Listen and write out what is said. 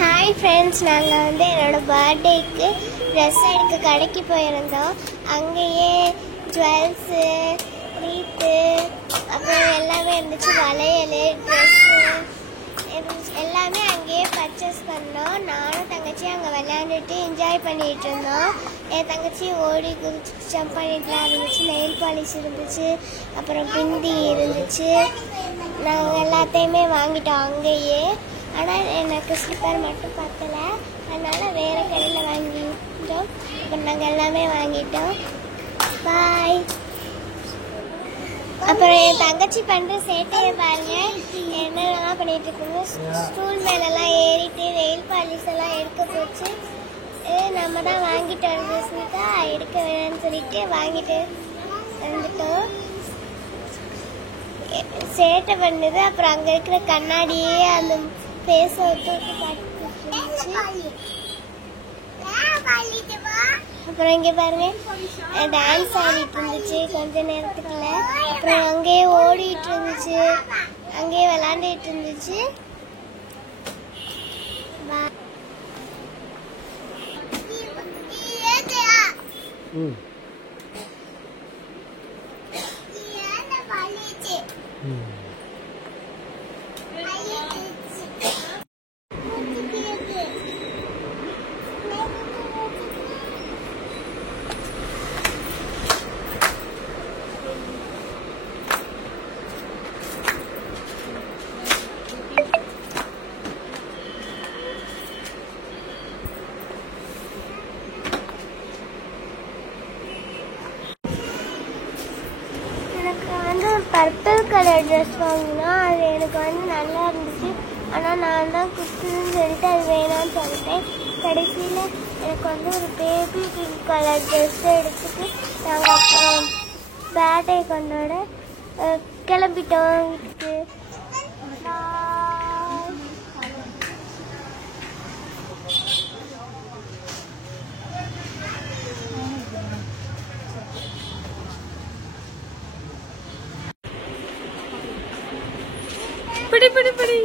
Hi friends, நாங்கள் வந்து என்னோட பர்த்டேக்கு ட்ரெஸ் எடுக்க கடைக்கு போயிருந்தோம். அங்கேயே ஜுவல்ஸு, ரீத்து, அப்புறம் எல்லாமே இருந்துச்சு. வளையல், ட்ரெஸ்ஸு எல்லாமே அங்கேயே பர்ச்சேஸ் பண்ணோம். நானும் தங்கச்சி அங்கே விளையாண்டுட்டு என்ஜாய் பண்ணிகிட்டு இருந்தோம். என் தங்கச்சி ஓடி குதிச்சு ஜம்ப் பண்ணிட்டுலாம் இருந்துச்சு. நெயில் பாலிஷ் இருந்துச்சு, அப்புறம் பிந்தி இருந்துச்சு. நாங்கள் எல்லாத்தையுமே வாங்கிட்டோம் அங்கேயே. ஆனால் எனக்கு ஸ்லிப்பர் மட்டும் பத்தல, அதனால் வேறு கடையில் வாங்கிட்டோம். இப்போ நாங்கள் எல்லாமே வாங்கிட்டோம். பாய். அப்புறம் என் தங்கச்சி பண்ணுற சேட்டையை பாருங்க, என்னென்னலாம் பண்ணிட்டு இருக்குங்க. ஸ்டூல் மேலெல்லாம் ஏறிட்டு நெயில் பாலிஷ் எல்லாம் எடுக்க போச்சு. நம்ம தான் வாங்கிட்டு வந்து ஸ்மிதா எடுக்க வேணும்னு சொல்லிட்டு வாங்கிட்டு வந்துட்டோம். சேட்டை பண்ணுது. அப்புறம் அங்கே இருக்கிற கண்ணாடியே அந்த பேச அப்புறம் இங்கே பாருங்க டான்ஸ் ஆடிட்டு இருந்துச்சு கொஞ்ச நேரத்துக்குள்ள. அப்புறம் அங்கேயே ஓடிட்டு இருந்துச்சு, அங்கேயே விளையாண்டுட்டு இருந்துச்சு. பர்பிள் கலர் ட்ரெஸ் வாங்கினா அது எனக்கு வந்து நல்லா இருந்துச்சு. ஆனால் நான் தான் குத்துன்னு சொல்லிட்டு அது வேணான்னு சொல்லிட்டேன். கடைசியில் எனக்கு வந்து ஒரு பேபி பிங்க் கலர் ட்ரெஸ் எடுத்துட்டு நாங்கள் அப்புறம் பேட்டை கொண்டோட கிளம்பிட்டோம் வீட்டுக்கு. படி படி படி